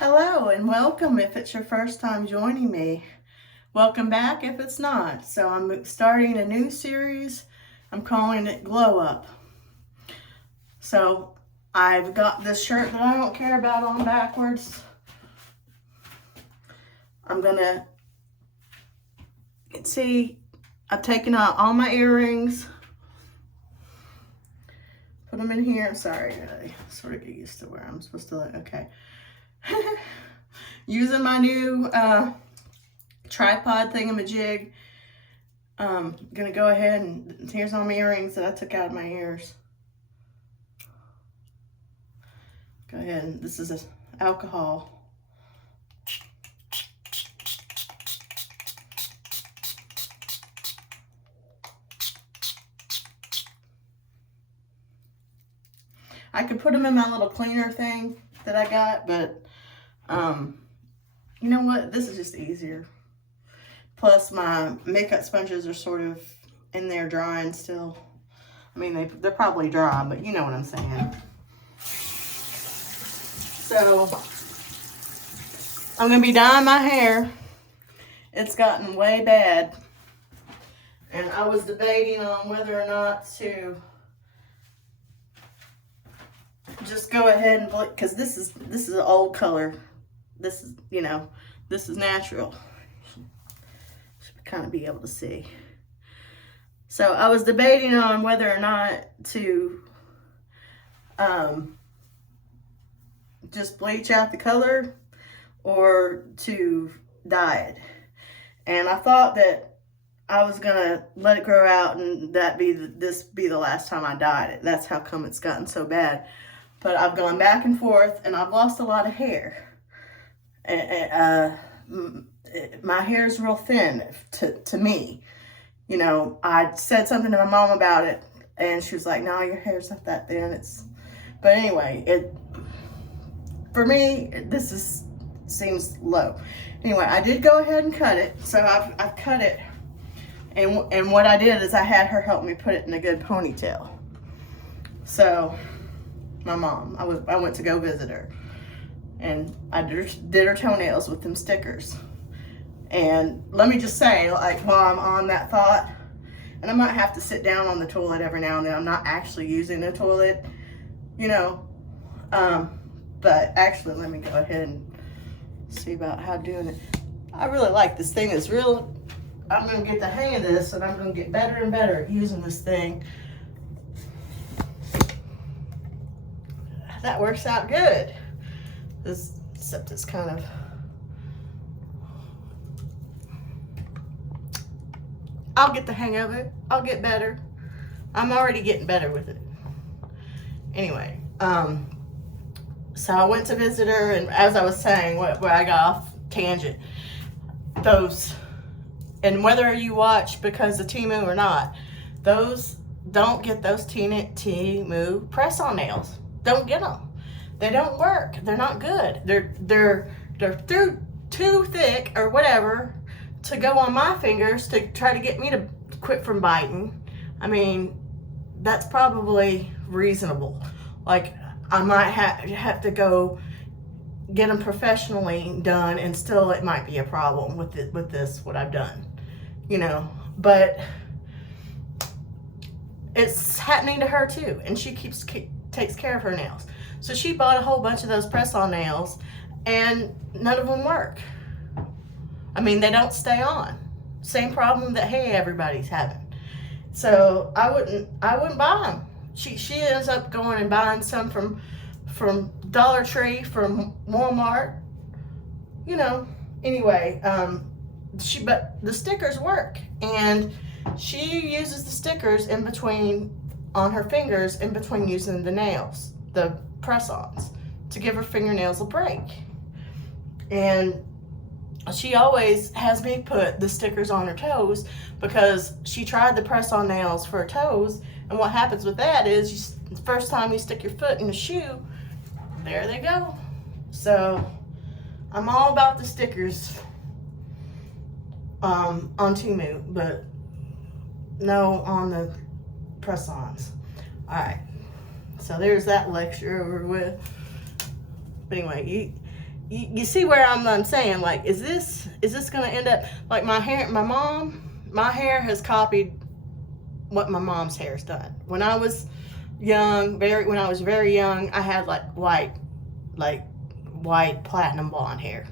Hello and welcome if it's your first time joining me. Welcome back if it's not. So I'm starting a new series. I'm calling it Glow Up. So I've got this shirt that I don't care about on backwards. I'm gonna see, I've taken out all my earrings. Put them in here. Sorry, I sort of get used to where I'm supposed to look. Okay. Using my new tripod thingamajig. Gonna go ahead and here's all my earrings that I took out of my ears. Go ahead, and this is alcohol. I could put them in my little cleaner thing that I got, but you know what? This is just easier. Plus, my makeup sponges are sort of in there drying still. I mean, they're probably dry, but you know what I'm saying. So, I'm going to be dyeing my hair. It's gotten way bad. And I was debating on whether or not to just go ahead and, because this is an old color. This is, you know, this is natural. Should kind of be able to see. So I was debating on whether or not to just bleach out the color or to dye it. And I thought that I was gonna let it grow out and this be the last time I dyed it. That's how come it's gotten so bad. But I've gone back and forth and I've lost a lot of hair. My hair is real thin to me. You know, I said something to my mom about it and she was like, no, your hair's not that thin. But anyway, for me, seems low. Anyway, I did go ahead and cut it. So I've cut it. And what I did is I had her help me put it in a good ponytail. So my mom, I went to go visit her. And I did her toenails with them stickers. And let me just say, like, while I'm on that thought, and I might have to sit down on the toilet every now and then. I'm not actually using the toilet, you know. But actually, let me go ahead and see about how doing it. I really like this thing. It's real. I'm going to get the hang of this, and I'm going to get better and better at using this thing. That works out good. Except it's kind of, I'll get the hang of it. I'll get better. I'm already getting better with it. Anyway, so I went to visit her, and as I was saying, where I got off tangent, and whether you watch because of Temu or not, don't get those Temu press-on nails. Don't get them. They don't work. They're not good. They're too thick or whatever to go on my fingers to try to get me to quit from biting. I mean, that's probably reasonable. Like, I might have to go get them professionally done, and still it might be a problem with this what I've done, you know. But it's happening to her too, and she takes care of her nails. So she bought a whole bunch of those press-on nails, and none of them work. I mean, they don't stay on. Same problem that everybody's having. So I wouldn't buy them. She ends up going and buying some from Dollar Tree, from Walmart. You know. Anyway, but the stickers work, and she uses the stickers in between on her fingers in between using the nails, the press-ons, to give her fingernails a break. And she always has me put the stickers on her toes because she tried the press-on nails for her toes, and what happens with that is the first time you stick your foot in the shoe, there they go. So I'm all about the stickers on Temu, but no on the press-ons. All right, so there's that lecture over with. But anyway, you see where I'm saying, like, is this gonna end up like my hair? My hair has copied what my mom's hair's done. When I was very young, I had like white platinum blonde hair,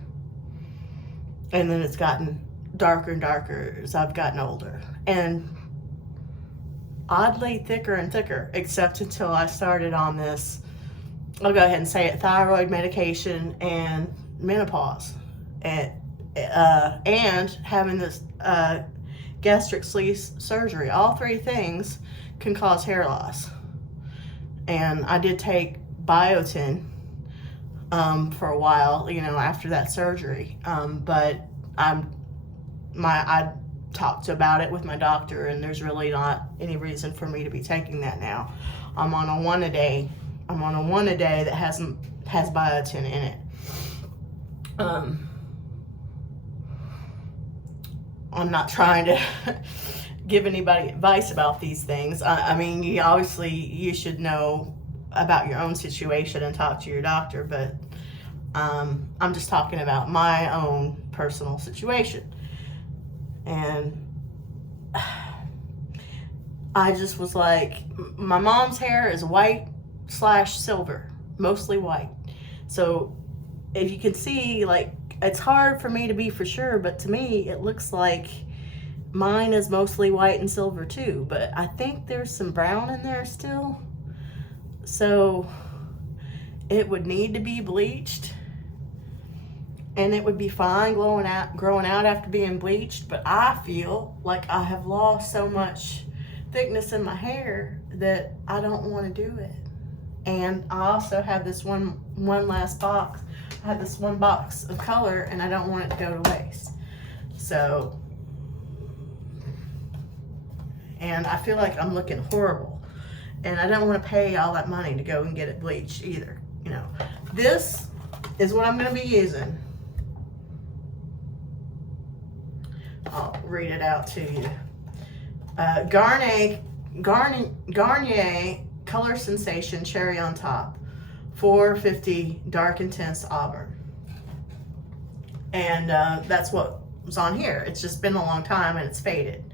and then it's gotten darker and darker as I've gotten older, and oddly thicker and thicker, except until I started on this, I'll go ahead and say it, thyroid medication and menopause, and having this gastric sleeve surgery. All three things can cause hair loss. And I did take biotin for a while, after that surgery. But I talked about it with my doctor, and there's really not any reason for me to be taking that now. I'm on a one a day that has biotin in it. I'm not trying to give anybody advice about these things. I mean, you should know about your own situation and talk to your doctor, but I'm just talking about my own personal situation. And I just was like, my mom's hair is white/silver, mostly white. So if you can see, like, it's hard for me to be for sure, but to me, it looks like mine is mostly white and silver too, but I think there's some brown in there still. So it would need to be bleached, and it would be fine growing out after being bleached, but I feel like I have lost so much thickness in my hair that I don't want to do it. And I also have this one last box. I have this one box of color, and I don't want it to go to waste. So, and I feel like I'm looking horrible, and I don't want to pay all that money to go and get it bleached either. This is what I'm going to be using. I'll read it out to you. Garnier Color Sensation Cherry on Top, 450 Dark Intense Auburn. And that's what was on here. It's just been a long time and it's faded.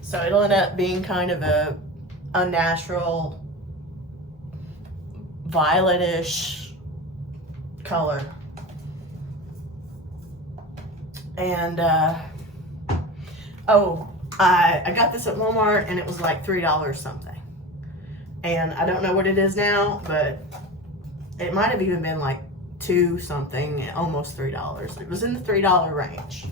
So it'll end up being kind of a unnatural violetish color. And I got this at Walmart, and it was like $3 something. And I don't know what it is now, but it might have even been like $2 something, almost $3. It was in the $3 range.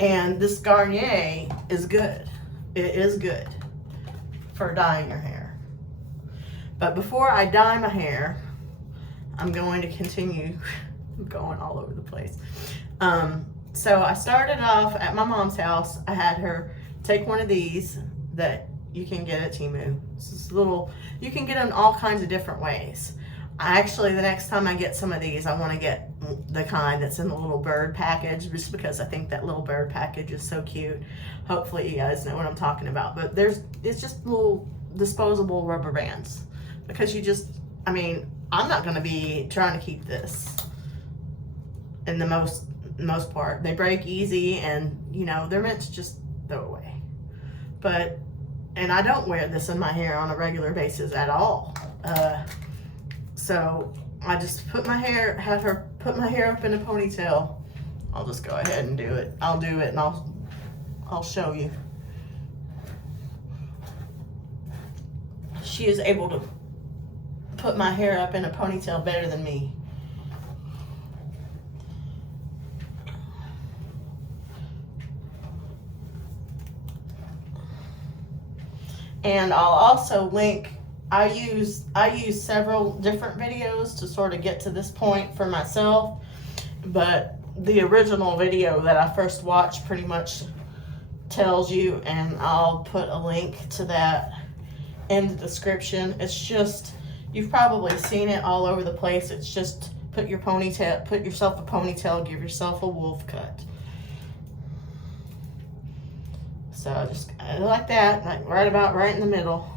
And this Garnier is good. It is good for dyeing your hair. But before I dye my hair, I'm going to continue. I'm going all over the place. So I started off at my mom's house. I had her take one of these that you can get at Temu. It's this little, you can get them all kinds of different ways. The next time I get some of these, I want to get the kind that's in the little bird package, just because I think that little bird package is so cute. Hopefully you guys know what I'm talking about. But it's just little disposable rubber bands, because I'm not going to be trying to keep this in the most part. They break easy, and they're meant to just throw away. And I don't wear this in my hair on a regular basis at all. So I just have her put my hair up in a ponytail. I'll just go ahead and do it. I'll do it, and I'll show you. She is able to put my hair up in a ponytail better than me. And I'll also link, I use several different videos to sort of get to this point for myself, but the original video that I first watched pretty much tells you, and I'll put a link to that in the description. It's just, you've probably seen it all over the place. It's just put yourself a ponytail, give yourself a wolf cut. So just like that, like right in the middle.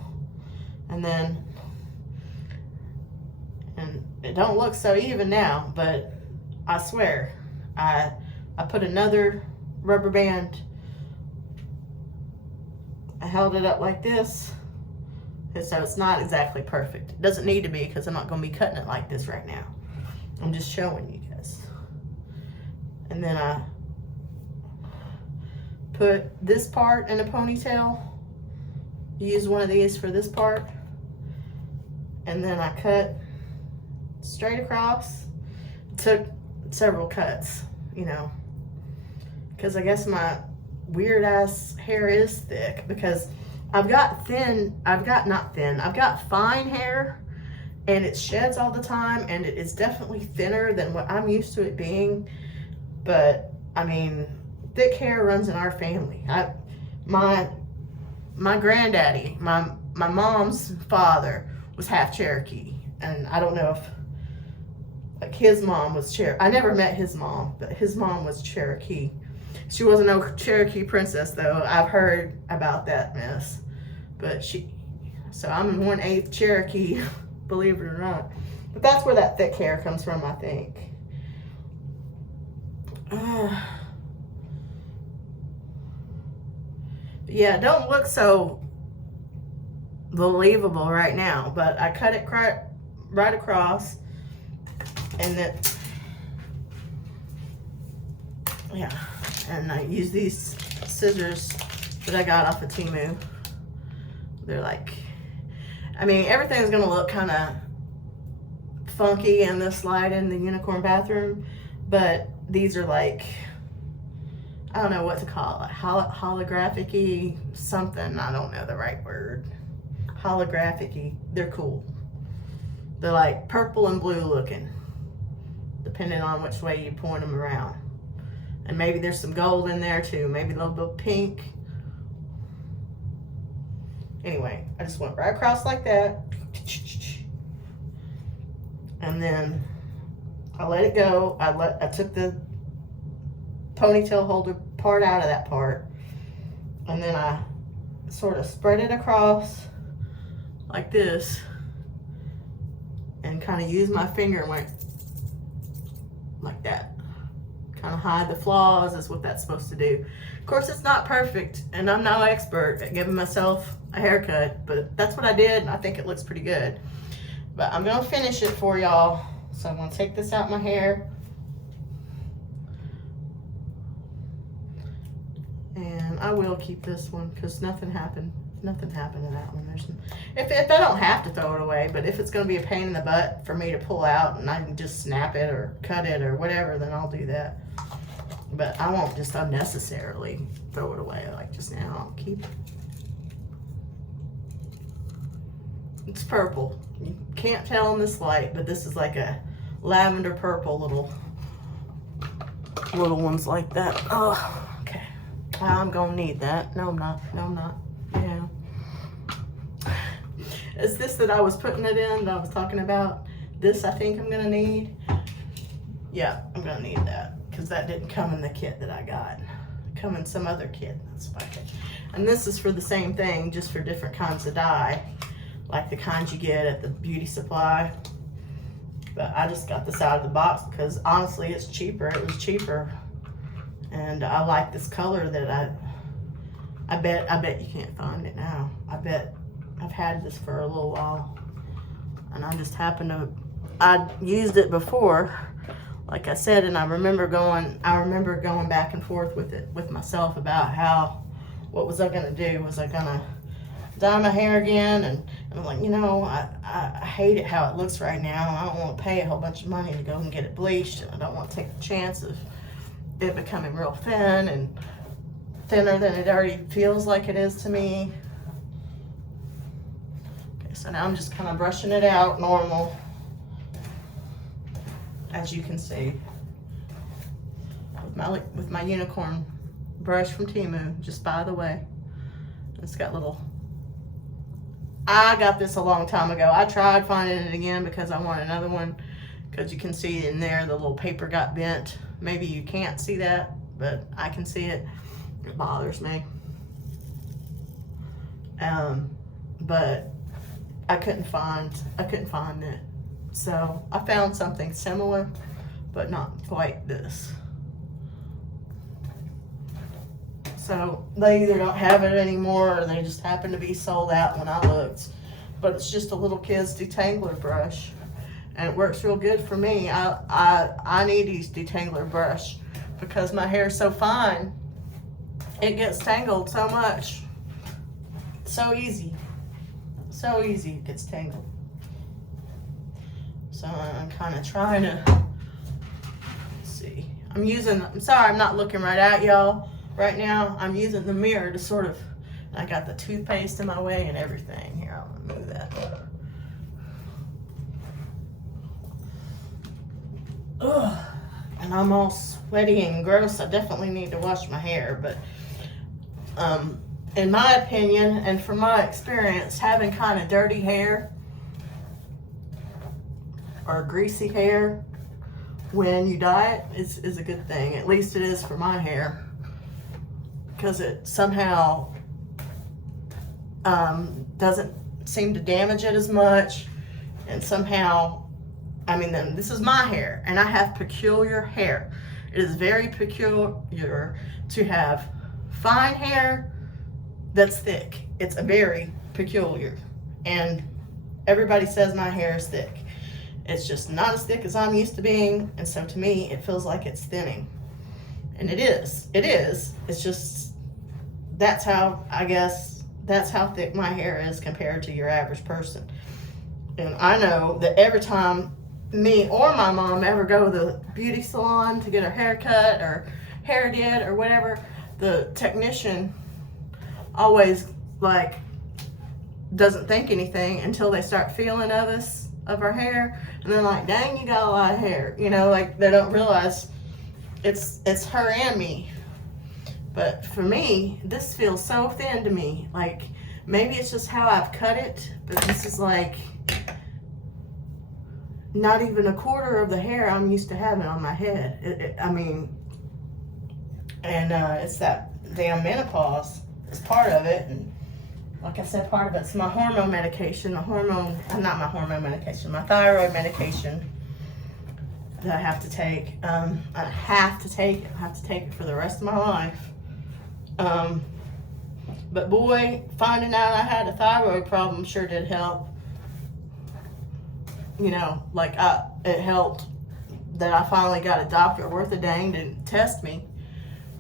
And then, it don't look so even now, but I swear, I put another rubber band, I held it up like this, and so it's not exactly perfect. It doesn't need to be, because I'm not going to be cutting it like this right now. I'm just showing you guys. And then I put this part in a ponytail, use one of these for this part, and then I cut straight across. Took several cuts, you know, because I guess my weird ass hair is thick, because I've got fine hair, and it sheds all the time, and it is definitely thinner than what I'm used to it being. But I mean, thick hair runs in our family. My granddaddy, my mom's father was half Cherokee, and I don't know if, like, his mom was Cherokee. I never met his mom, but his mom was Cherokee. She wasn't no Cherokee princess, though. I've heard about that mess. But so I'm 1/8 Cherokee, believe it or not. But that's where that thick hair comes from, I think. Yeah, it don't look so believable right now, but I cut it right across, and then, yeah, and I use these scissors that I got off of Temu. They're like, I mean, everything's gonna look kind of funky in this light in the unicorn bathroom, but these are like, I don't know what to call it, holographic-y something. I don't know the right word. Holographic-y. They're cool. They're like purple and blue looking, depending on which way you point them around. And maybe there's some gold in there too. Maybe a little bit of pink. Anyway, I just went right across like that. And then I let it go. I took the ponytail holder part out of that part, and then I sort of spread it across like this, and kind of used my finger and went like that. Kind of hide the flaws is what that's supposed to do. Of course, it's not perfect, and I'm no expert at giving myself a haircut, but that's what I did, and I think it looks pretty good. But I'm gonna finish it for y'all. So I'm gonna take this out my hair, and I will keep this one because nothing happened. Nothing happened to that one. If I don't have to throw it away, but if it's gonna be a pain in the butt for me to pull out and I can just snap it or cut it or whatever, then I'll do that. But I won't just unnecessarily throw it away like just now. I'll keep it. It's purple. You can't tell in this light, but this is like a lavender purple little ones like that. Oh, okay. I'm gonna need that. No, I'm not. No, I'm not. Yeah. Is this that I was putting it in that I was talking about? This I think I'm gonna need. Yeah, I'm gonna need that because that didn't come in the kit that I got. It come in some other kit. That's why. And this is for the same thing, just for different kinds of dye, like the kinds you get at the beauty supply. But I just got this out of the box because honestly it's cheaper. It was cheaper, and I like this color that I bet you can't find it now. I bet I've had this for a little while, and I just happened to, I used it before, like I said, and I remember going back and forth with it with myself about what was I gonna do? Was I gonna dye my hair again? And I'm like, you know, I hate it how it looks right now. I don't want to pay a whole bunch of money to go and get it bleached, and I don't want to take the chance of it becoming real thin and thinner than it already feels like it is to me. Okay, so now I'm just kind of brushing it out normal, as you can see, with my unicorn brush from Temu, just by the way. It's got little, I got this a long time ago. I tried finding it again because I want another one, because you can see in there the little paper got bent. Maybe you can't see that, but I can see it. It bothers me. But I couldn't find it. So I found something similar, but not quite this. So they either don't have it anymore or they just happen to be sold out when I looked. But it's just a little kid's detangler brush, and it works real good for me. I need these detangler brush because my hair is so fine. It gets tangled so much. So easy. So easy it gets tangled. So I'm kind of trying to, let's see. I'm sorry I'm not looking right at y'all right now. I'm using the mirror to sort of, I got the toothpaste in my way and everything. Here, I'll move that. Ugh. And I'm all sweaty and gross. I definitely need to wash my hair, but in my opinion and from my experience, having kind of dirty hair or greasy hair when you dye it is a good thing. At least it is for my hair, because it somehow doesn't seem to damage it as much. And somehow, I mean, then this is my hair, and I have peculiar hair. It is very peculiar to have fine hair that's thick. It's a very peculiar, and everybody says my hair is thick. It's just not as thick as I'm used to being, and so to me it feels like it's thinning, and it is. It's just, that's how, I guess that's how thick my hair is compared to your average person. And I know that every time me or my mom ever go to the beauty salon to get her hair cut or hair did or whatever, the technician always like doesn't think anything until they start feeling of our hair, and they're like, dang, you got a lot of hair, you know, like they don't realize it's her and me. But for me, this feels so thin to me. Like, maybe it's just how I've cut it, but this is like not even a quarter of the hair I'm used to having on my head. I mean, and it's that damn menopause. It's part of it, and like I said, part of it's my hormone medication. Not my hormone medication, my thyroid medication that I have to take. I have to take it for the rest of my life. But boy, finding out I had a thyroid problem sure did help. You know, like it helped that I finally got a doctor worth a dang to test me,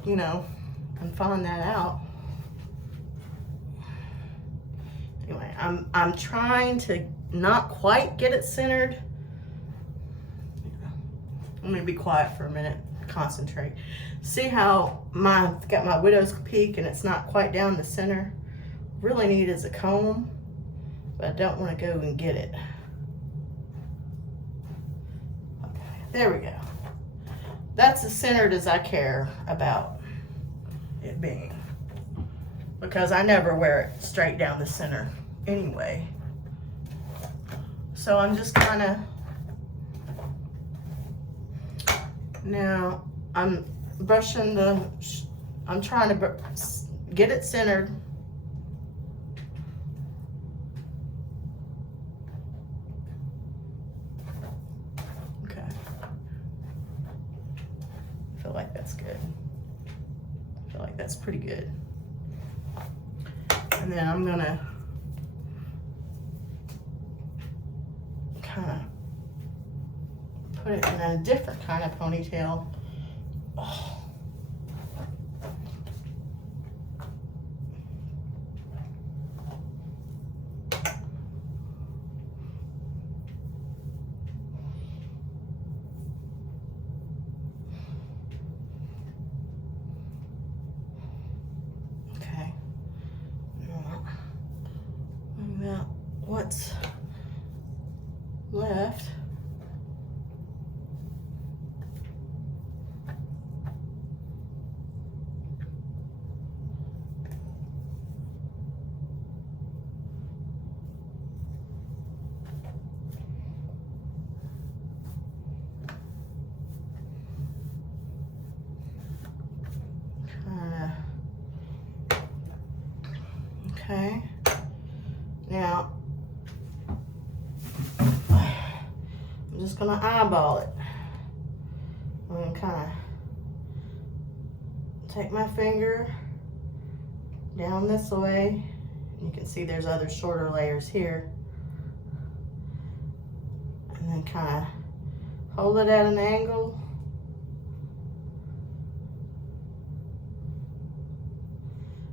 you know, and find that out. Anyway, I'm trying to not quite get it centered. Let me be quiet for a minute, concentrate. See how got my widow's peak and it's not quite down the center? Really need is a comb, but I don't want to go and get it. Okay, there we go. That's as centered as I care about it being, because I never wear it straight down the center anyway. So I'm just kind of, now I'm brushing I'm trying to get it centered. Okay. I feel like that's good. I feel like that's pretty good. And then I'm gonna kind of put it in a different kind of ponytail. Oh. Okay. Now, what's left? Okay. Now, just gonna eyeball it. I'm gonna kind of take my finger down this way. You can see there's other shorter layers here. And then kind of hold it at an angle.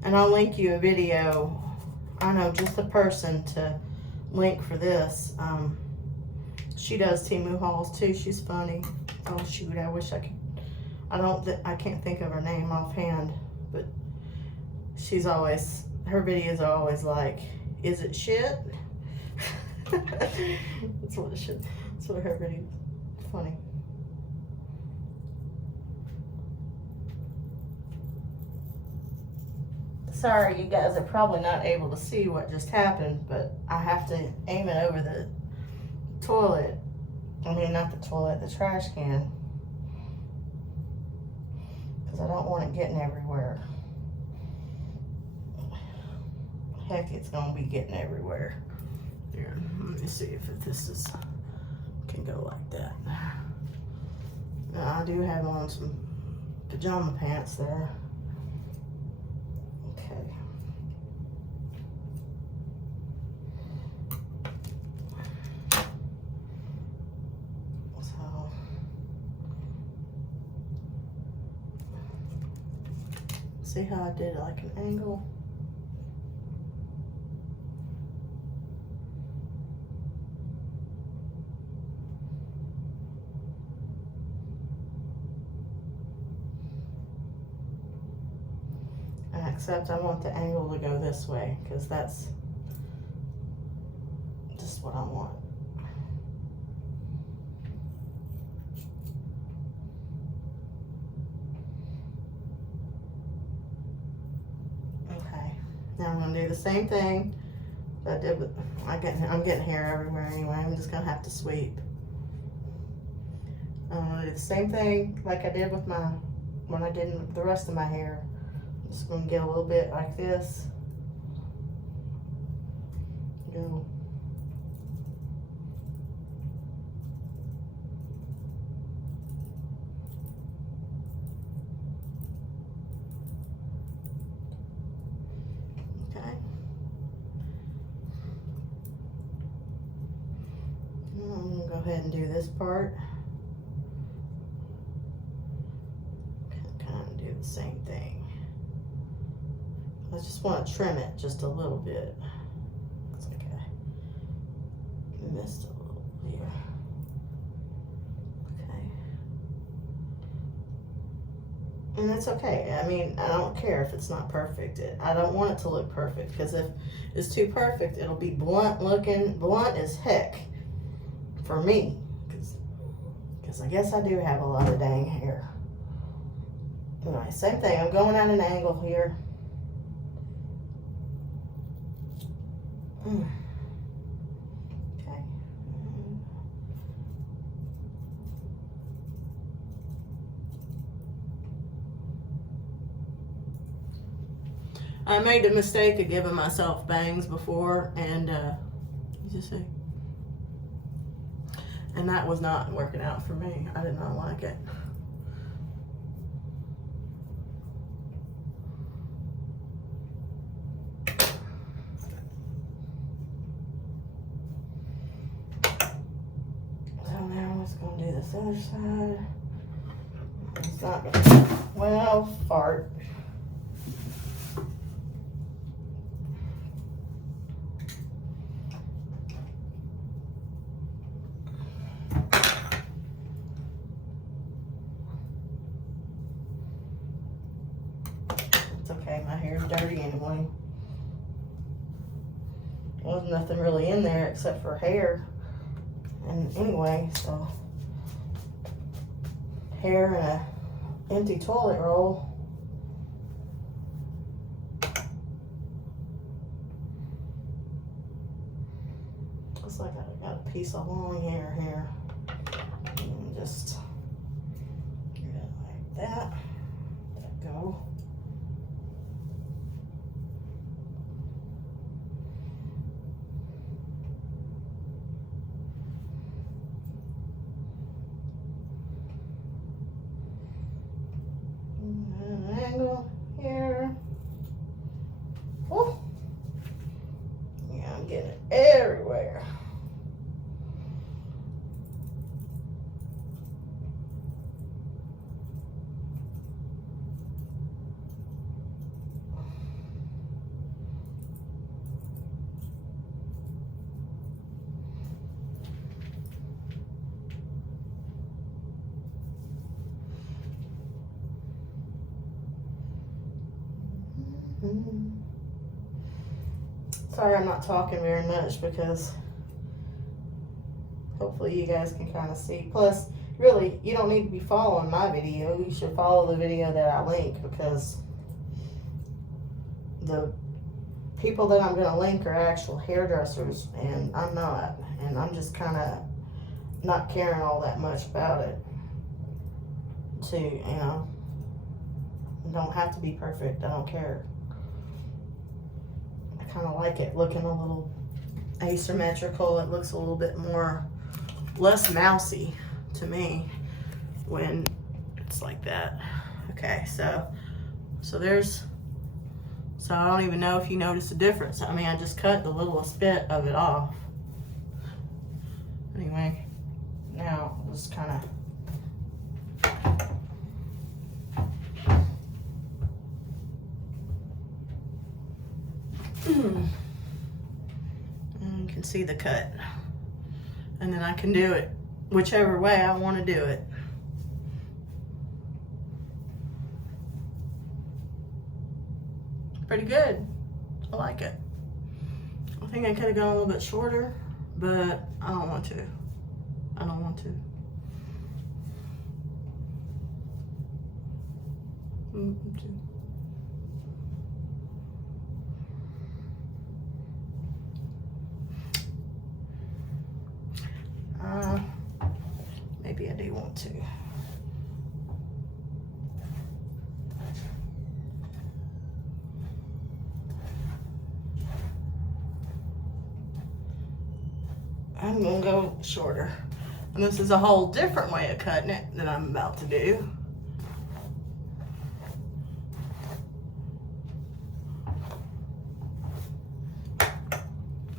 And I'll link you a video. I know just the person to link for this. She does Temu hauls too. She's funny. Oh shoot, I wish I could. I can't think of her name offhand, but she's always, her videos are always like, is it shit? That's what it should. That's what her video is. Funny. Sorry, you guys are probably not able to see what just happened, but I have to aim it over the toilet. I mean, not the toilet, the trash can. Because I don't want it getting everywhere. Heck, it's going to be getting everywhere. Here, let me see if this can go like that. Now, I do have on some pajama pants there. Okay. So, see how I did like an angle? Except I want the angle to go this way, because that's just what I want. Okay, now I'm going to do the same thing that I did with, I'm getting hair everywhere anyway. I'm just going to have to sweep. I'm going to do the same thing like I did with when I did the rest of my hair. Just gonna get a little bit like this. Go. Okay. I'm gonna go ahead and do this part. Kind of do the same thing. I just want to trim it just a little bit. It's like I missed a little here. Okay. And that's okay. I mean, I don't care if it's not perfect. I don't want it to look perfect, because if it's too perfect, it'll be blunt looking. Blunt as heck for me, because I guess I do have a lot of dang hair. Anyway, same thing. I'm going at an angle here. Okay. I made the mistake of giving myself bangs before, and you see, and that was not working out for me. I did not like it. Gonna do this other side. It's not gonna, well, fart. It's okay, my hair's dirty anyway. There was nothing really in there except for hair. And anyway, so hair and a empty toilet roll. Looks like I got a piece of long hair here. And just get it like that. Let go. sorry I'm not talking very much because hopefully you guys can kind of see. Plus, really, you don't need to be following my video. You should follow the video that I link, because the people that I'm going to link are actual hairdressers, and I'm not. And I'm just kind of not caring all that much about it. To, you know, it don't have to be perfect. I don't care. I kind of like it looking a little asymmetrical. It looks a little bit more, less mousy to me when it's like that. Okay, so there's, so I don't even know if you notice a difference. I mean, I just cut the littlest bit of it off. Anyway, now I'll just kind of and you can see the cut, and then I can do it whichever way I want to do it. Pretty good. I like it. I think I could have gone a little bit shorter, but I don't want to. I don't want to. Maybe I do want to. I'm gonna go shorter. And this is a whole different way of cutting it that I'm about to do.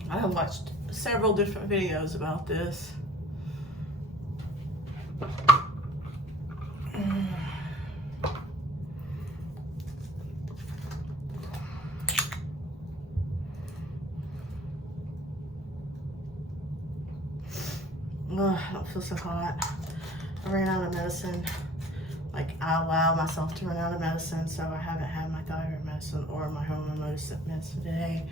I have watched several different videos about this. Oh, I don't feel so hot. I ran out of medicine. Like, I allow myself to run out of medicine, so I haven't had my thyroid medicine or my hormone medicine today.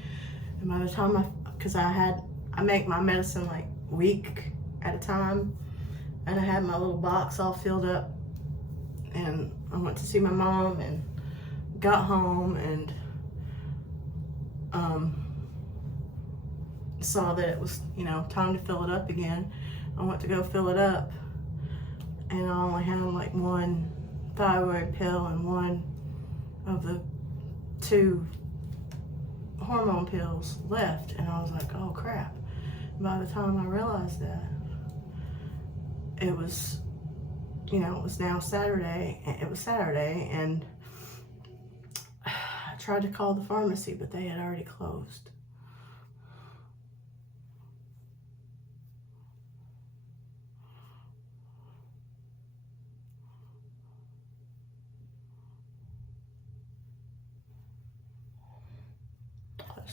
And by the time because I make my medicine like week at a time, and I had my little box all filled up, and I went to see my mom and got home and saw that it was, you know, time to fill it up again. I went to go fill it up, and I only had like one thyroid pill and one of the 2 hormone pills left, and I was like, oh crap. And by the time I realized that, it was, you know, it was now Saturday. It was Saturday, and I tried to call the pharmacy, but they had already closed.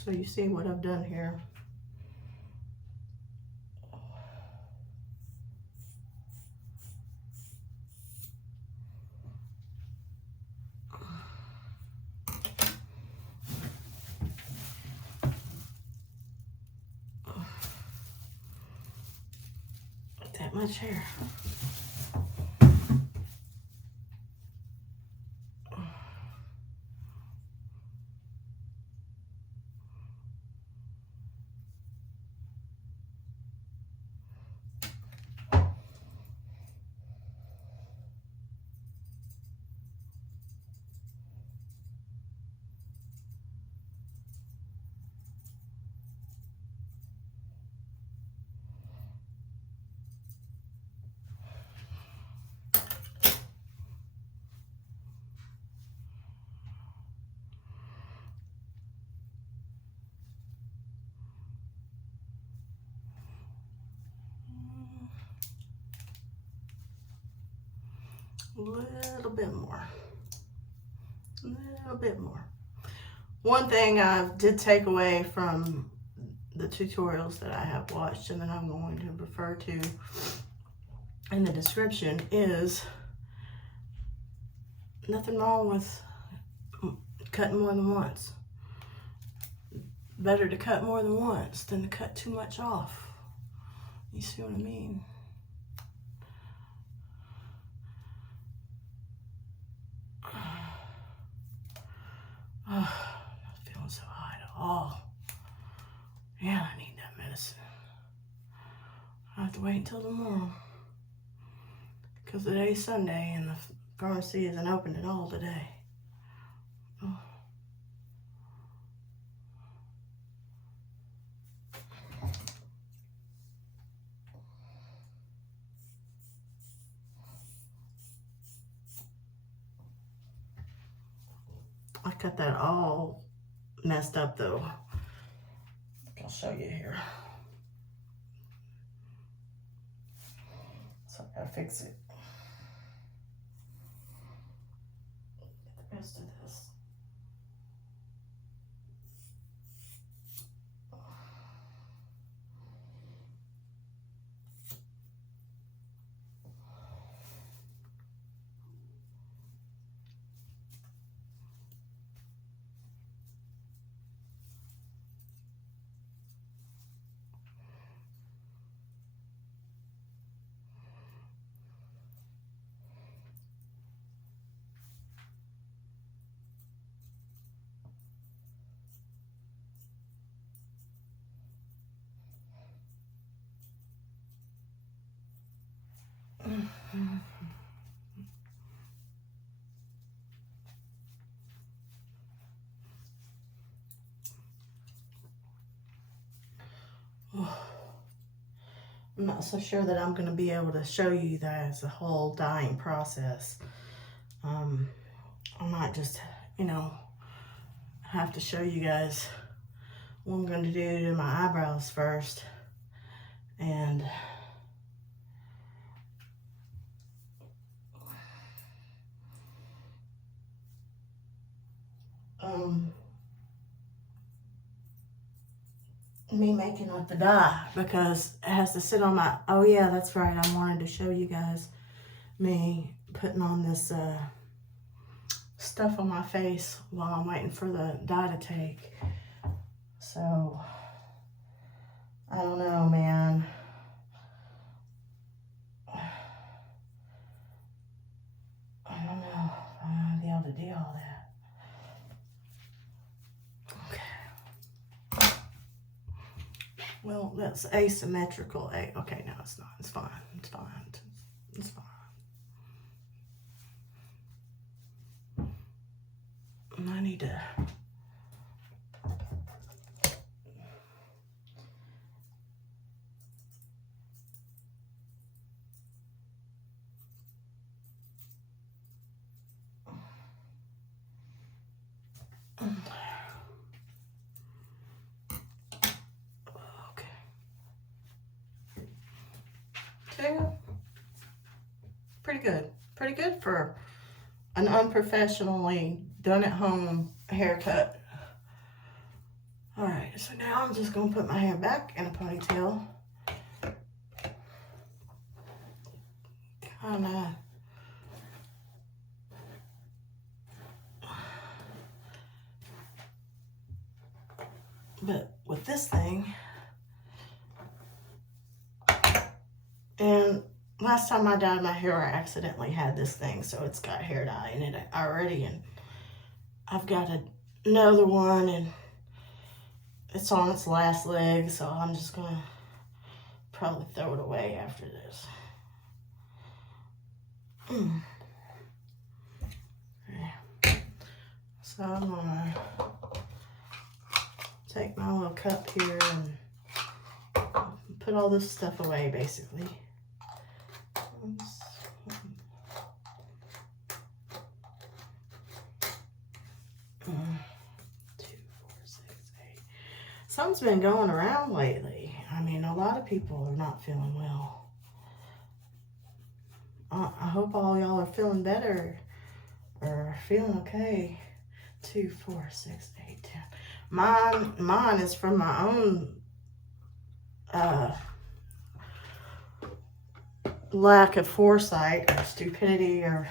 So you see what I've done here. That much hair. A little bit more. A little bit more. One thing I did take away from the tutorials that I have watched and that I'm going to refer to in the description is nothing wrong with cutting more than once. better to cut more than once than to cut too much off. You see what I mean? Oh, I'm not feeling so high at all. Yeah, I need that medicine. I have to wait until tomorrow. Because today's Sunday and the pharmacy isn't open at all today. Oh. I got that all messed up though. I'll show you here. So I gotta fix it. Get the rest of this. I'm not so sure that I'm going to be able to show you guys the whole dyeing process. I might just, have to show you guys what I'm going to do to my eyebrows first. And me making up the dye, because it has to sit on my, oh yeah, that's right, I wanted to show you guys me putting on this stuff on my face while I'm waiting for the dye to take. So I don't know, man. I don't know if I'm gonna be able to do all that. Well, that's asymmetrical. Okay, no, it's not. It's fine. It's fine. It's fine. And I need to... Pretty good for an unprofessionally done at home haircut. All right, so now I'm just gonna put my hair back in a ponytail. Kinda. But with this thing, and last time I dyed my hair, I accidentally had this thing, so it's got hair dye in it already, and I've got another one, and it's on its last leg, so I'm just gonna probably throw it away after this. Yeah. So I'm gonna take my little cup here and put all this stuff away, basically. 2, 4, 6, 8. Something's been going around lately. I mean, a lot of people are not feeling well. I hope all y'all are feeling better or feeling okay. 2, 4, 6, 8, 10. Mine is from my own lack of foresight or stupidity or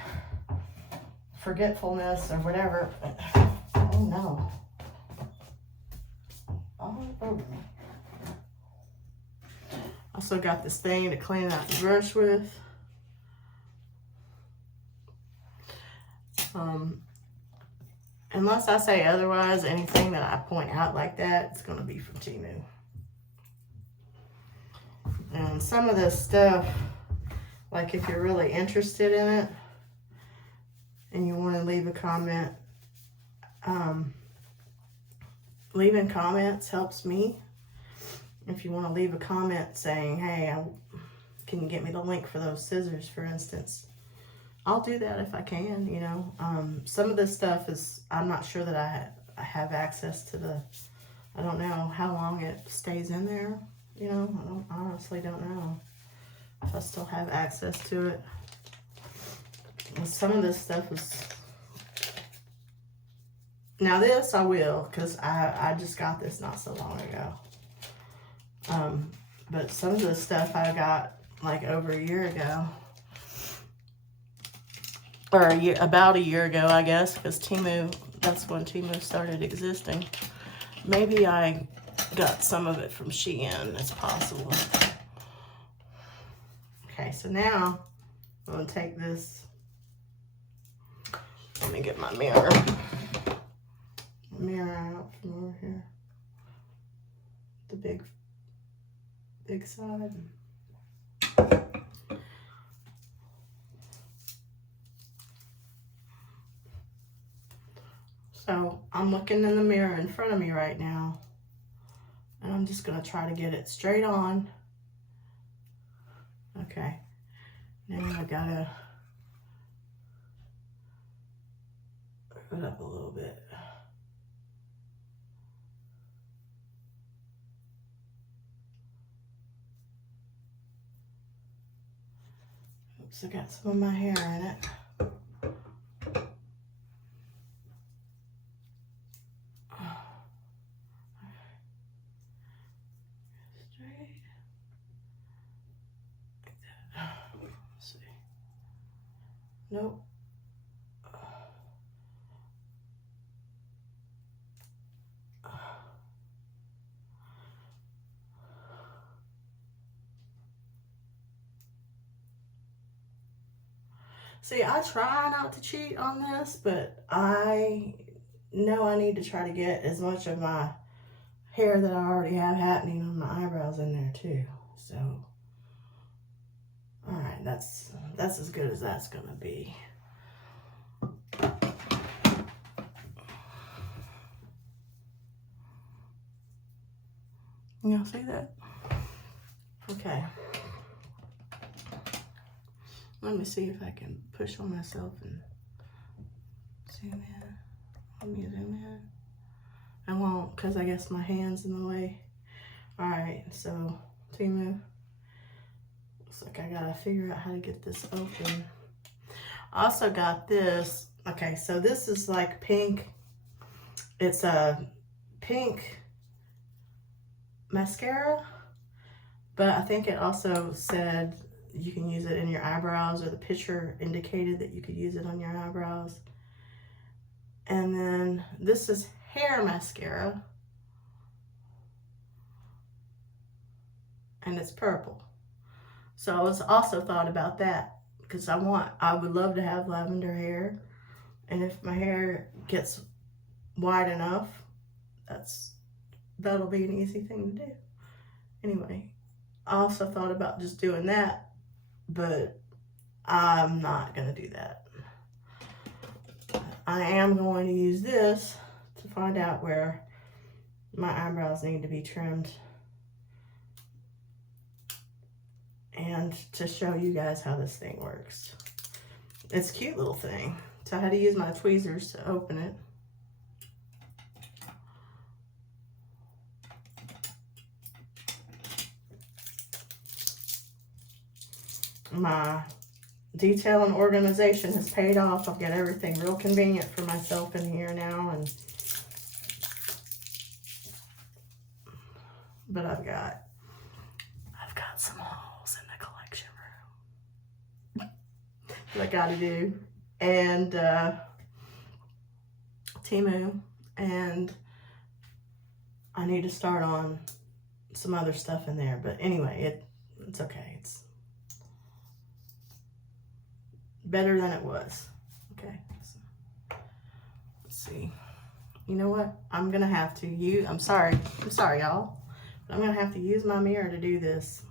forgetfulness or whatever. Oh no. Also got this thing to clean out the brush with. Unless I say otherwise, anything that I point out like that, it's going to be from Temu. And some of this stuff, like if you're really interested in it and you want to leave a comment, leaving comments helps me. If you want to leave a comment saying, hey, can you get me the link for those scissors, for instance, I'll do that if I can, you know. Some of this stuff is, I'm not sure that I have access to the, I don't know how long it stays in there, you know. I honestly don't know if I still have access to it. And some of this stuff is, now this I will, because I just got this not so long ago. But some of the stuff I got like over a year ago. Or about a year ago, I guess, because Temu, that's when Temu started existing. Maybe I got some of it from Shein, it's possible. Okay, so now I'm going to take this. Let me get my mirror. Mirror out from over here. The big side. So I'm looking in the mirror in front of me right now, and I'm just going to try to get it straight on. Okay, now I gotta put it up a little bit. Oops, I got some of my hair in it. Nope. See, I try not to cheat on this, but I know I need to try to get as much of my hair that I already have happening on my eyebrows in there too. So, all right, that's as good as that's gonna be. Y'all see that? Okay. Let me see if I can push on myself and zoom in. Let me zoom in. I won't, because I guess my hand's in the way. All right, so Temu. Looks like I gotta figure out how to get this open. I also got this. Okay, so this is like pink. It's a pink mascara, but I think it also said you can use it in your eyebrows, or the picture indicated that you could use it on your eyebrows. And then this is hair mascara, and it's purple. So I was also thought about that, because I would love to have lavender hair, and if my hair gets wide enough, that'll be an easy thing to do. Anyway, I also thought about just doing that, but I'm not gonna do that. I am going to use this to find out where my eyebrows need to be trimmed, and to show you guys how this thing works. It's a cute little thing. So I had to use my tweezers to open it. My detail and organization has paid off. I've got everything real convenient for myself in here now, but I've got some holes in the collection room that I gotta do. And Temu, and I need to start on some other stuff in there. But anyway, it's okay. It's better than it was. Okay. So, let's see. You know what? I'm going to have to use... I'm sorry, y'all. But I'm going to have to use my mirror to do this.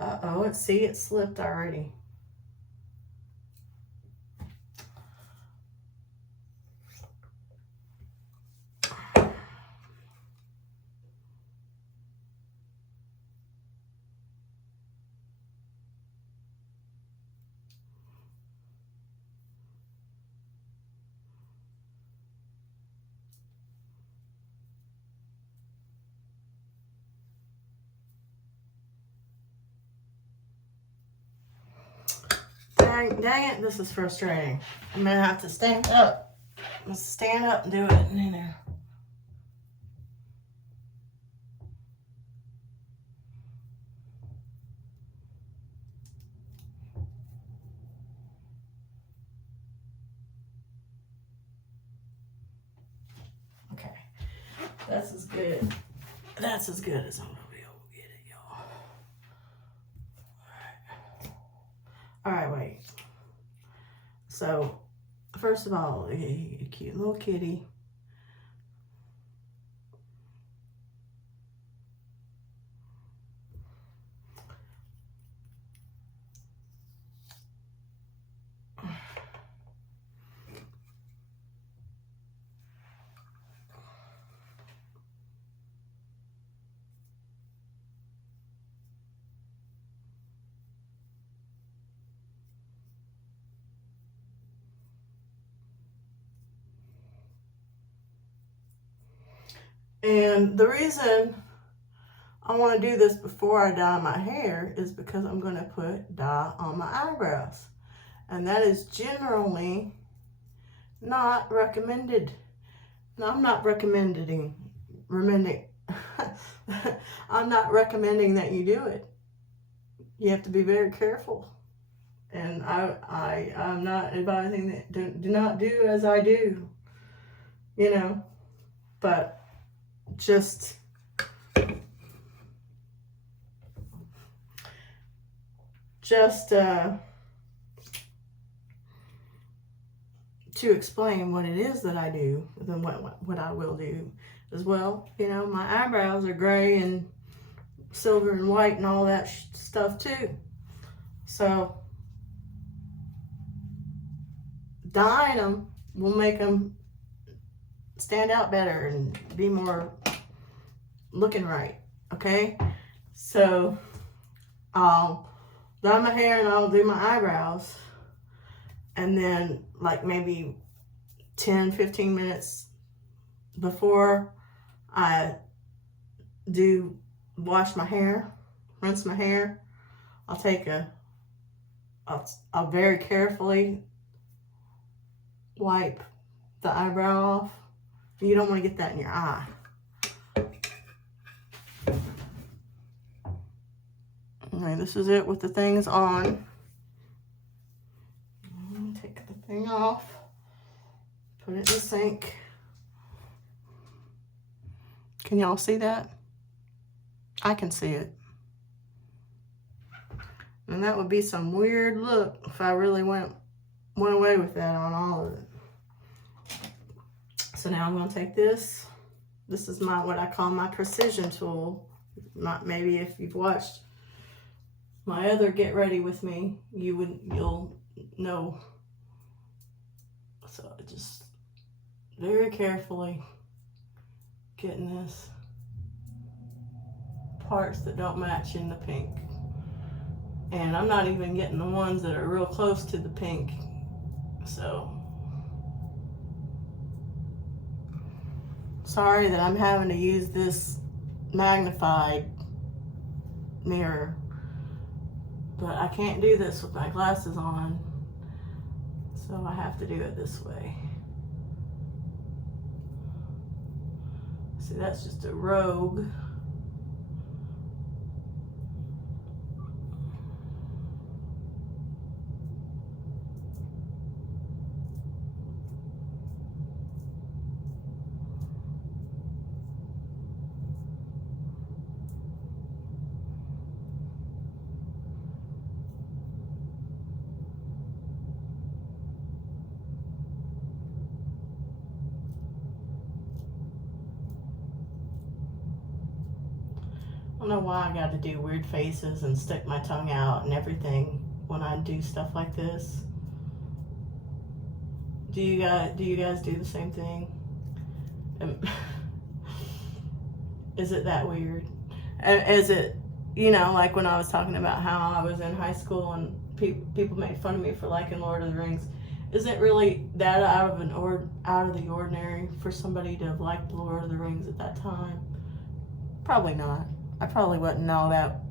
Uh-oh. It slipped already. Dang it, this is frustrating. I'm gonna have to stand up. Let's stand up and do it in there. Okay, that's as good. That's as good as I'm gonna be able to get it, y'all. All right, wait. So, first of all, a cute little kitty. And the reason I want to do this before I dye my hair is because I'm going to put dye on my eyebrows. And that is generally not recommended. No, I'm not recommending I'm not recommending that you do it. You have to be very careful. And I'm not advising that do not do as I do, you know, but just to explain what it is that I do, then what I will do as well. You know, my eyebrows are gray and silver and white and all that stuff too. So dyeing them will make them stand out better and be more looking right. Okay, so I'll dye my hair and I'll do my eyebrows, and then like maybe 10-15 minutes before I do wash my hair, rinse my hair, I'll very carefully wipe the eyebrow off. You don't want to get that in your eye. Okay, this is it with the things on. Take the thing off, put it in the sink. Can y'all see that? I can see it. And that would be some weird look if I really went away with that on all of it. So now I'm going to take this. This is what I call my precision tool. Maybe if you've watched my other Get Ready With Me, you'll know. So just very carefully getting this parts that don't match in the pink. And I'm not even getting the ones that are real close to the pink. So sorry that I'm having to use this magnified mirror, but I can't do this with my glasses on, so I have to do it this way. See, that's just a rogue. don't know why I got to do weird faces and stick my tongue out and everything when I do stuff like this. Do you guys do the same thing? Is it that weird? Is it, you know, like when I was talking about how I was in high school and people made fun of me for liking Lord of the Rings? Is it really that out of the ordinary for somebody to have liked Lord of the Rings at that time? Probably not. I probably wouldn't know that.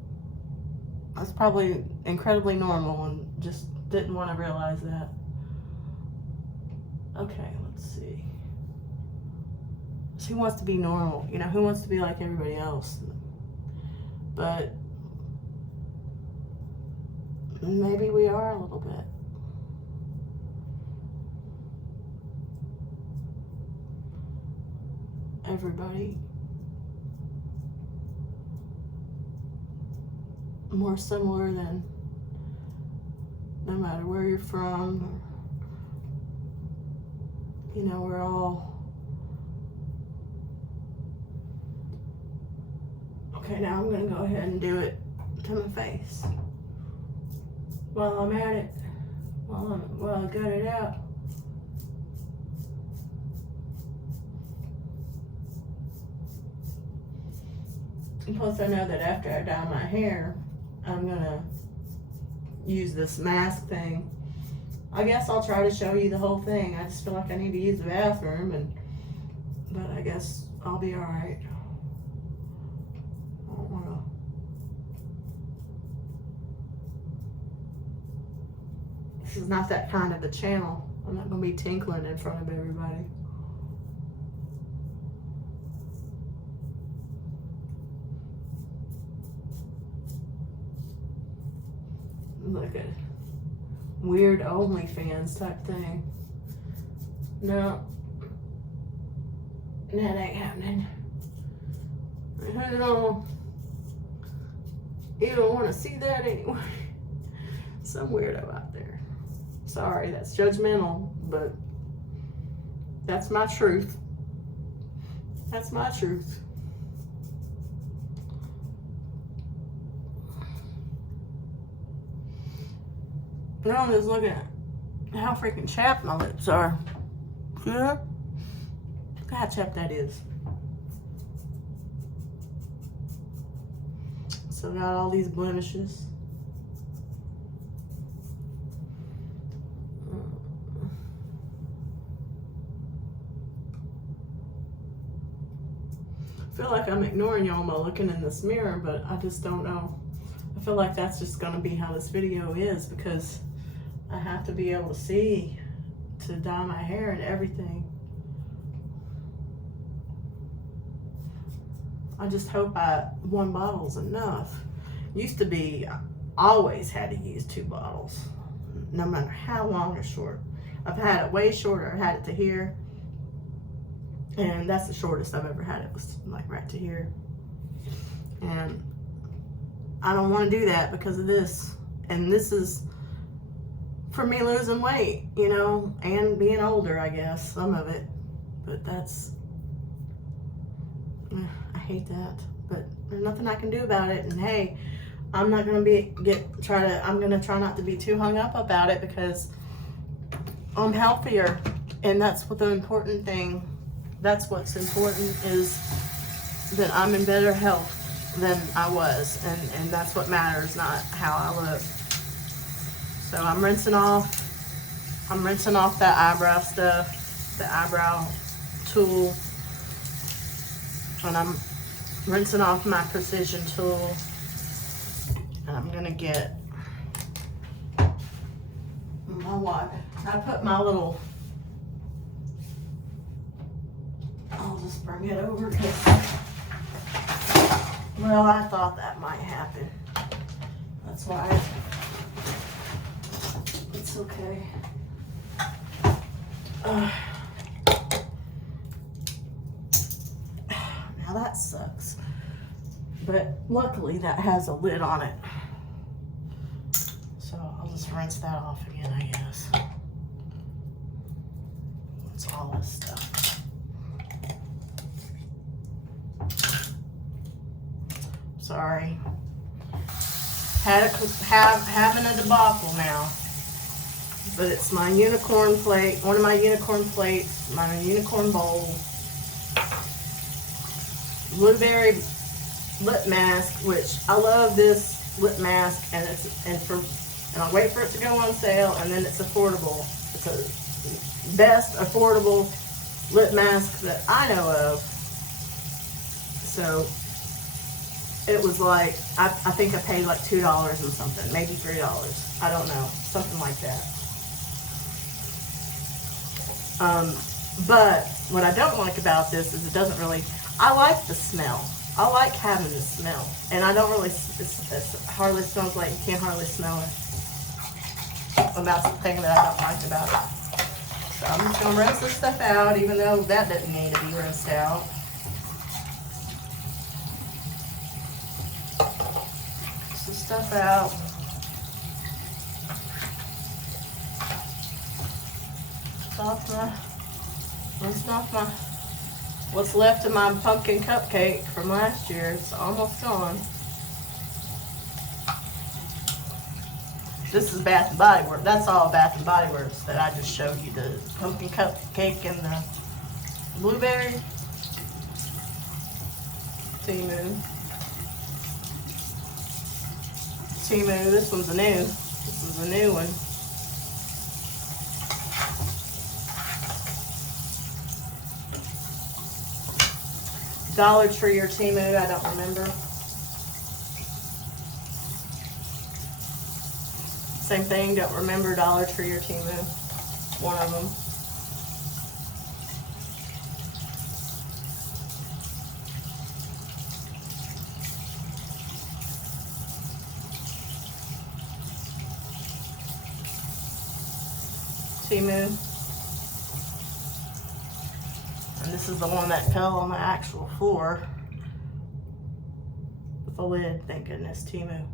That's probably incredibly normal and just didn't want to realize that. Okay, let's see. So who wants to be normal? You know, who wants to be like everybody else? But maybe we are a little bit. Everybody more similar than, no matter where you're from, you know, we're all. Okay, now I'm gonna go ahead and do it to my face while I'm at it, while I gut it out. And plus I know that after I dye my hair, I'm gonna use this mask thing. I guess I'll try to show you the whole thing. I just feel like I need to use the bathroom, but I guess I'll be all right. I don't wanna. This is not that kind of a channel. I'm not gonna be tinkling in front of everybody. Like a weird OnlyFans type thing. No, that ain't happening. No, you don't want to see that anyway. Some weirdo out there. Sorry, that's judgmental, but that's my truth. That's my truth. Now I'm just looking at how freaking chapped my lips are. Yeah? Look how chapped that is. So got all these blemishes. I feel like I'm ignoring y'all by looking in this mirror, but I just don't know. I feel like that's just gonna be how this video is, because I have to be able to see to dye my hair and everything. I just hope one bottle's enough. Used to be, I always had to use 2 bottles, no matter how long or short. I've had it way shorter. I had it to here, and that's the shortest I've ever had. It was like right to here. And I don't want to do that because of this. And this is for me losing weight, you know, and being older, I guess, some of it. But that's, I hate that. But there's nothing I can do about it. And hey, I'm not gonna I'm gonna try not to be too hung up about it, because I'm healthier, and that's what the important thing. That's what's important, is that I'm in better health than I was, and that's what matters, not how I look. So I'm rinsing off that eyebrow stuff, the eyebrow tool, and I'm rinsing off my precision tool, and I'm gonna get my wipe. I put my little, I'll just bring it over, well, I thought that might happen. That's why it's okay. Now that sucks. But luckily that has a lid on it. So I'll just rinse that off again, I guess. That's all this stuff. Sorry. Having a debacle now. But it's my unicorn plate, one of my unicorn plates, my unicorn bowl. Blueberry lip mask, which I love this lip mask, and I wait for it to go on sale, and then it's affordable. It's the best affordable lip mask that I know of. So it was like, I think I paid like $2 and something, maybe $3. I don't know, something like that. But what I don't like about this is it doesn't really, I like the smell. I like having the smell. And I don't really, it hardly smells like, you can't hardly smell it. And that's the thing that I don't like about it. So I'm just going to rinse this stuff out, even though that doesn't need to be rinsed out. Rinse this stuff out. Rinse off my, what's left of my pumpkin cupcake from last year. It's almost gone. This is Bath and Body Works. That's all Bath and Body Works that I just showed you. The pumpkin cupcake and the blueberry. Timu. This one's a new one. Dollar Tree or Timu, I don't remember. Same thing, don't remember Dollar Tree or Timu. One of them. Timu. And this is the one that fell on the actual floor with the lid, thank goodness, Timu.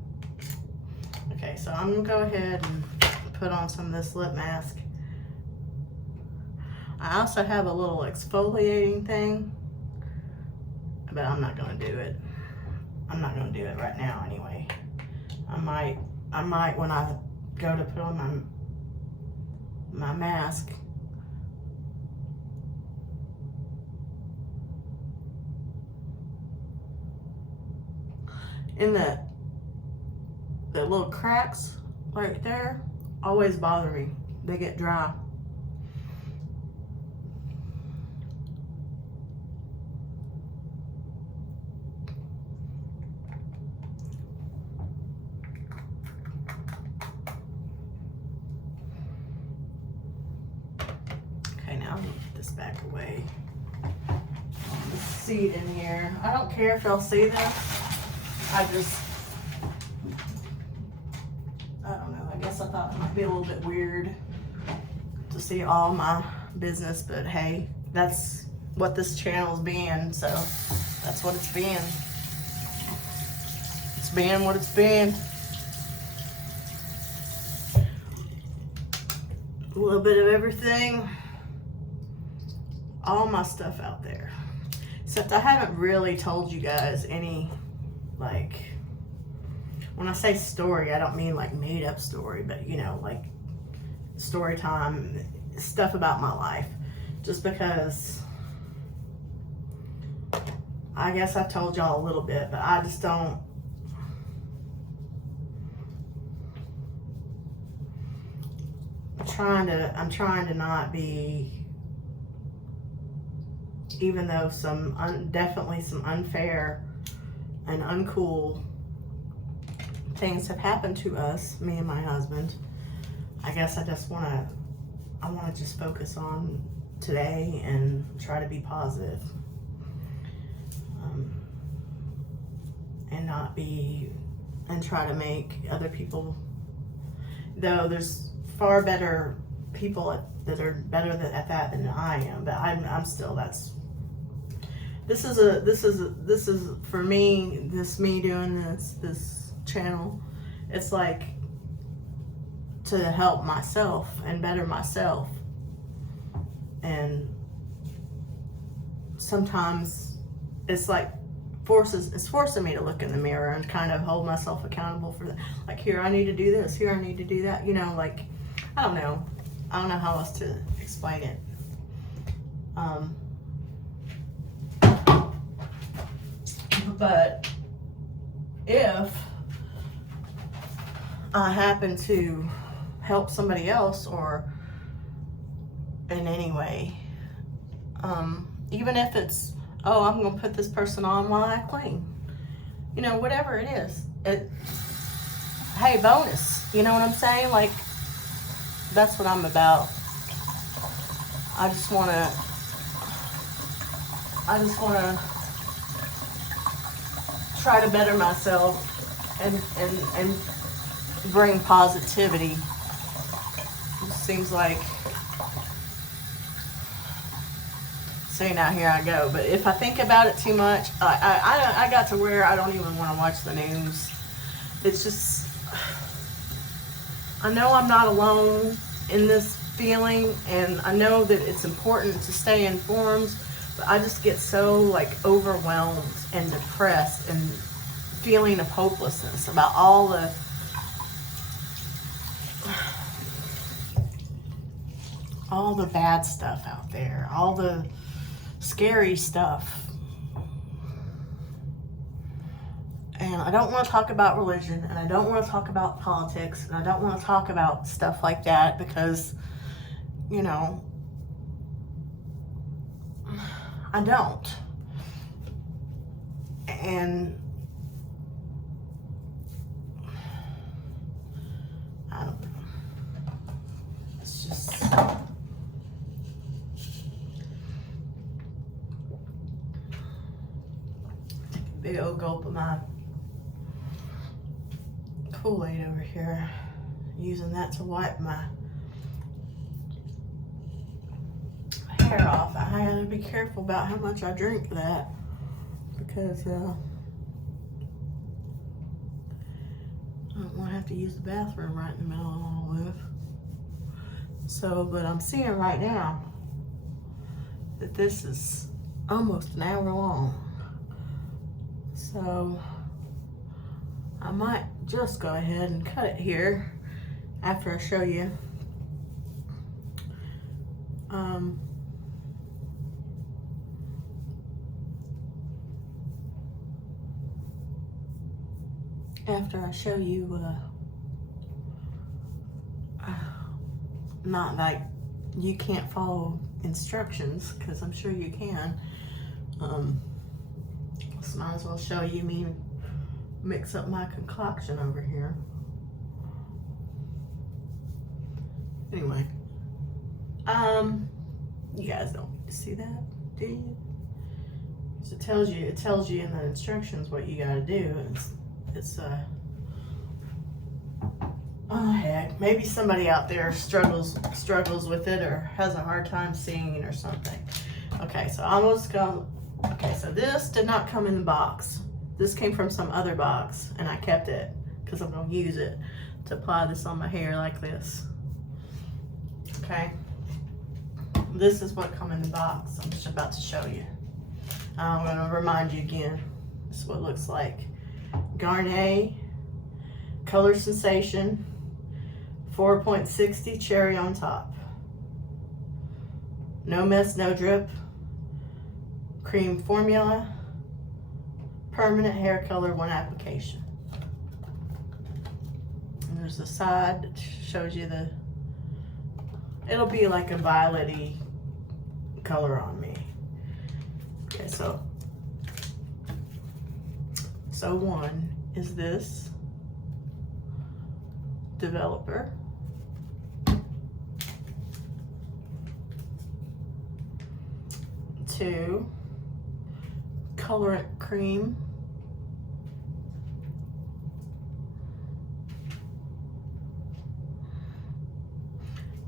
Okay, so I'm gonna go ahead and put on some of this lip mask. I also have a little exfoliating thing, but I'm not gonna do it. I'm not gonna do it right now anyway. I might when I go to put on my mask. In the little cracks right there always bother me. They get dry. Okay, now I'm gonna put this back away. The seed in here. I don't care if y'all see this. I don't know, I guess I thought it might be a little bit weird to see all my business, but hey, that's what this channel's being, so that's what it's being. It's being what it's been. A little bit of everything. All my stuff out there. Except I haven't really told you guys any, like, when I say story, I don't mean like made up story, but you know, like story time, stuff about my life. Just because I guess I've told y'all a little bit, but I just don't. I'm trying to not be, even though definitely some unfair and uncool things have happened to us, me and my husband. I guess I want to just focus on today and try to be positive. And try to make other people, though there's far better people that are better at that than I am, but I'm still, this is for me, me doing this channel, it's like to help myself and better myself. And sometimes it's like it's forcing me to look in the mirror and kind of hold myself accountable for that. Like, here, I need to do this. Here, I need to do that. You know, like, I don't know how else to explain it. But if I happen to help somebody else or in any way, even if it's, oh, I'm gonna put this person on while I clean, you know, whatever it is, hey, bonus, you know what I'm saying? Like, that's what I'm about. I just wanna try to better myself and bring positivity. It seems like, see, now here I go. But if I think about it too much, I got to where I don't even want to watch the news. It's just, I know I'm not alone in this feeling, and I know that it's important to stay informed, but I just get so like overwhelmed and depressed and feeling of hopelessness about all the bad stuff out there, all the scary stuff. And I don't want to talk about religion, and I don't want to talk about politics, and I don't want to talk about stuff like that because, you know, I don't. And I don't know. It's just, take a big old gulp of my Kool-Aid over here, using that to wipe my hair off. I gotta be careful about how much I drink that because I don't want to have to use the bathroom right in the middle of all this. So, but I'm seeing right now that this is almost an hour long. So I might just go ahead and cut it here after I show you. After I show you, not like you can't follow instructions, because I'm sure you can. So might as well show you me mix up my concoction over here. Anyway, you guys don't see that, do you? So it tells you in the instructions what you gotta do. It's oh heck, maybe somebody out there struggles with it or has a hard time seeing it or something. Okay, so okay, so this did not come in the box. This came from some other box, and I kept it because I'm gonna use it to apply this on my hair like this. Okay, this is what come in the box. I'm just about to show you. I'm gonna remind you again. This is what it looks like. Garnier Color Sensation 4.60 cherry on top. No mess, no drip. Cream formula. Permanent hair color, one application. And there's the side that shows you it'll be like a violet-y color on me. Okay, so one is this developer. 2 colorant cream.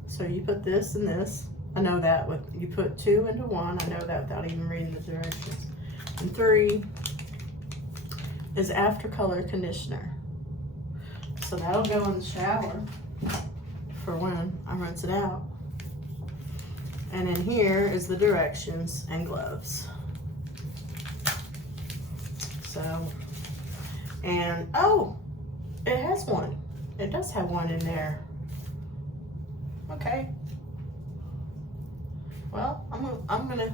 'So you put this and this. I know that you put 2 into 1. I know that without even reading the directions. And 3 is after color conditioner. So that'll go in the shower for when I rinse it out. And in here is the directions and gloves. So, and oh, it has one. It does have one in there. Okay. Well, I'm gonna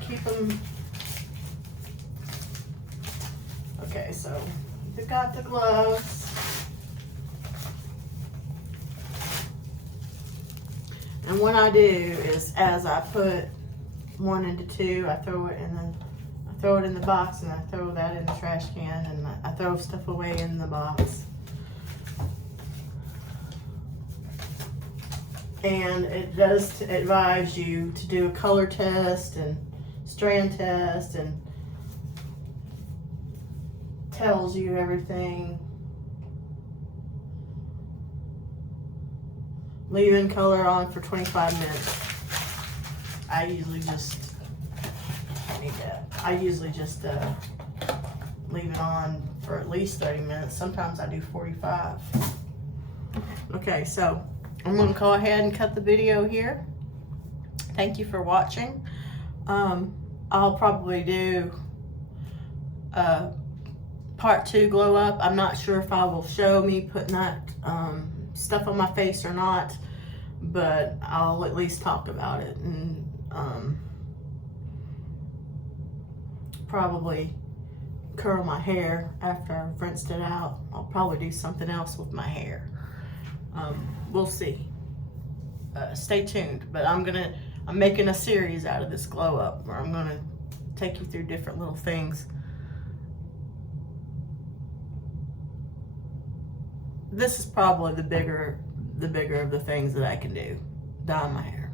keep them. Okay, so we got the gloves. And what I do is, as I put one into two, I throw it in the box, and I throw that in the trash can, and I throw stuff away in the box. And it does advise you to do a color test and strand test, and tells you everything. Leaving color on for 25 minutes. I usually just leave it on for at least 30 minutes. Sometimes I do 45. Okay, so I'm gonna go ahead and cut the video here. Thank you for watching. I'll probably do part 2 glow up. I'm not sure if I will show me putting that stuff on my face or not, but I'll at least talk about it, and probably curl my hair after I've rinsed it out. I'll probably do something else with my hair. We'll see. Stay tuned. But I'm making a series out of this glow up, where I'm gonna take you through different little things. This is probably the bigger of the things that I can do. Dye my hair.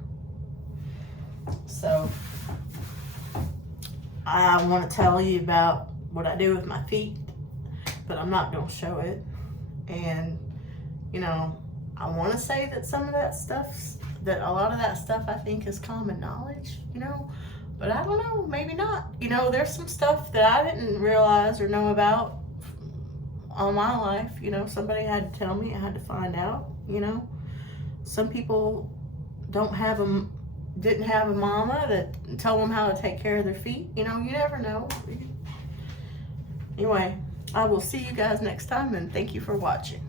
So I want to tell you about what I do with my feet, but I'm not going to show it. And you know, I want to say that some of that stuff, that a lot of that stuff I think is common knowledge, you know, but I don't know, maybe not. You know, there's some stuff that I didn't realize or know about all my life. You know, somebody had to tell me, I had to find out. You know, some people didn't have a mama that told them how to take care of their feet. You know, you never know. Anyway, I will see you guys next time, and thank you for watching.